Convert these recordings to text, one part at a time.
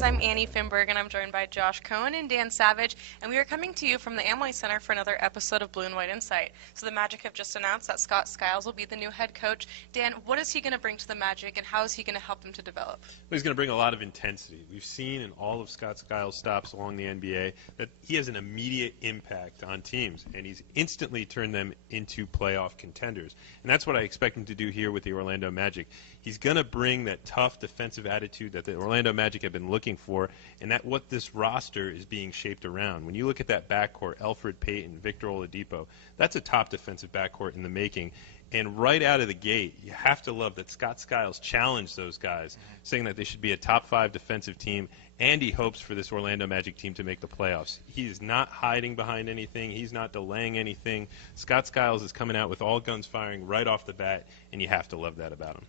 fans, I'm Annie Finberg, and I'm joined by Josh Cohen and Dan Savage, and we are coming to you from the Amway Center for another episode of Blue and White Insight. So the Magic have just announced that Scott Skiles will be the new head coach. Dan, what is he going to bring to the Magic, and how is he going to help them to develop? Well, he's going to bring a lot of intensity. We've seen in all of Scott Skiles' stops along the NBA that he has an immediate impact on teams, and he's instantly turned them into playoff contenders. And that's what I expect him to do here with the Orlando Magic. He's going to bring that tough defensive attitude that the Orlando Magic have been looking for, and that what this roster is being shaped around. When you look at that backcourt, Elfrid Payton, Victor Oladipo, that's a top defensive backcourt in the making. And right out of the gate, you have to love that Scott Skiles challenged those guys, saying that they should be a top 5 defensive team, and he hopes for this Orlando Magic team to make the playoffs. He's not hiding behind anything. He's not delaying anything. Scott Skiles is coming out with all guns firing right off the bat, and you have to love that about him.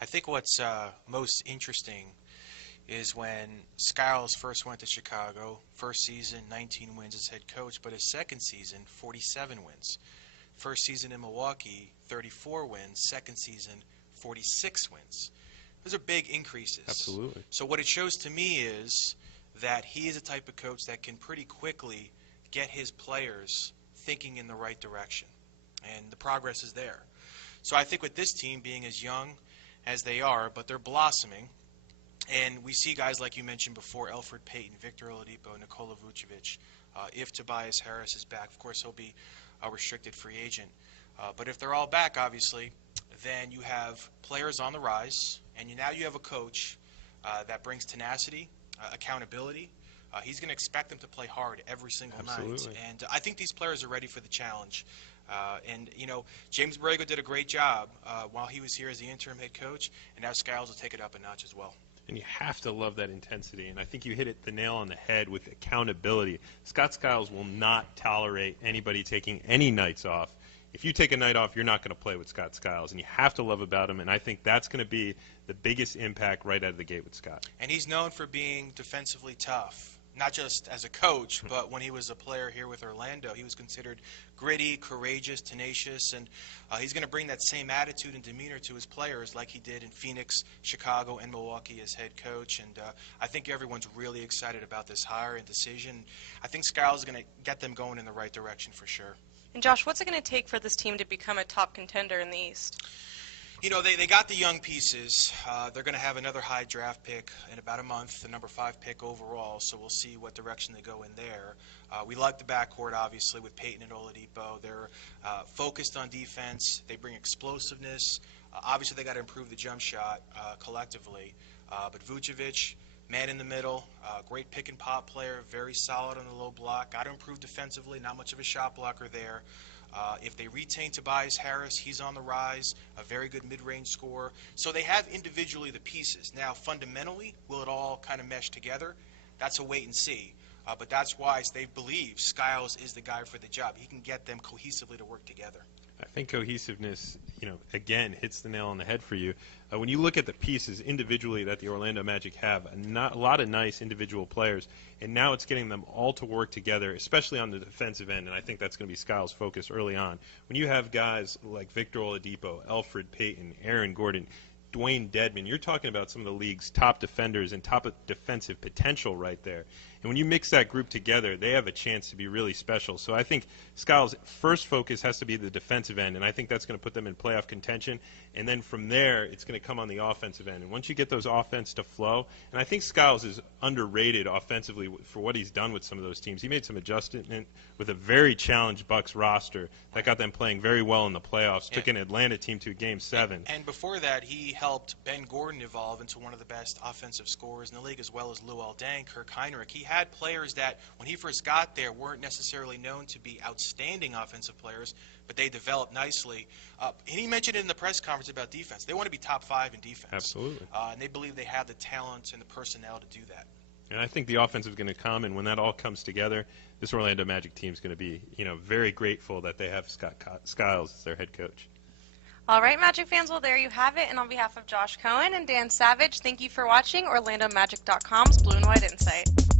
I think what's most interesting is when Skiles first went to Chicago, first season, 19 wins as head coach, but his second season, 47 wins. First season in Milwaukee, 34 wins. Second season, 46 wins. Those are big increases. Absolutely. So what it shows to me is that he is a type of coach that can pretty quickly get his players thinking in the right direction. And the progress is there. So I think with this team being as young as they are, but they're blossoming, and we see guys like you mentioned before, Elfrid Payton, Victor Oladipo, Nikola Vucevic. If Tobias Harris is back, of course he'll be a restricted free agent. But if they're all back, obviously, then you have players on the rise, and now you have a coach that brings tenacity, accountability. He's going to expect them to play hard every single night. And I think these players are ready for the challenge. And, you know, James Borrego did a great job while he was here as the interim head coach, and now Skiles will take it up a notch as well. And you have to love that intensity. And I think you hit the nail on the head with accountability. Scott Skiles will not tolerate anybody taking any nights off. If you take a night off, you're not going to play with Scott Skiles. And you have to love about him. And I think that's going to be the biggest impact right out of the gate with Scott. And he's known for being defensively tough. Not just as a coach, but when he was a player here with Orlando, he was considered gritty, courageous, tenacious, and he's going to bring that same attitude and demeanor to his players like he did in Phoenix, Chicago, and Milwaukee as head coach. And I think everyone's really excited about this hire and decision. I think Skiles is going to get them going in the right direction for sure. And Josh, what's it going to take for this team to become a top contender in the East? You know, they got the young pieces. They're going to have another high draft pick in about a month, the number 5 pick overall, so we'll see what direction they go in there. We like the backcourt, obviously, with Payton and Oladipo. They're focused on defense. They bring explosiveness. Obviously, they got to improve the jump shot collectively. But Vucevic, man in the middle, great pick-and-pop player, very solid on the low block. Got to improve defensively, not much of a shot blocker there. If they retain Tobias Harris, he's on the rise, a very good mid-range scorer. So they have individually the pieces. Now, fundamentally, will it all kind of mesh together? That's a wait and see. But that's why they believe Skiles is the guy for the job. He can get them cohesively to work together. I think cohesiveness, again, hits the nail on the head for you. When you look at the pieces individually that the Orlando Magic have, a lot of nice individual players, and now it's getting them all to work together, especially on the defensive end, and I think that's going to be Skiles' focus early on. When you have guys like Victor Oladipo, Elfrid Payton, Aaron Gordon, Dwayne Dedmon, you're talking about some of the league's top defenders and top defensive potential right there. And when you mix that group together, they have a chance to be really special. So I think Skiles' first focus has to be the defensive end, and I think that's going to put them in playoff contention. And then from there, it's going to come on the offensive end. And once you get those offense to flow, and I think Skiles is underrated offensively for what he's done with some of those teams. He made some adjustment with a very challenged Bucks roster that got them playing very well in the playoffs, took an Atlanta team to Game 7. And before that, he helped Ben Gordon evolve into one of the best offensive scorers in the league, as well as Luol Deng, Kirk Hinrich. He had players that, when he first got there, weren't necessarily known to be outstanding offensive players, but they developed nicely. And he mentioned it in the press conference about defense. They want to be top 5 in defense. Absolutely. And they believe they have the talent and the personnel to do that. And I think the offense is going to come, and when that all comes together, this Orlando Magic team is going to be, very grateful that they have Scott Skiles as their head coach. All right, Magic fans, well, there you have it. And on behalf of Josh Cohen and Dan Savage, thank you for watching OrlandoMagic.com's Blue and White Insight.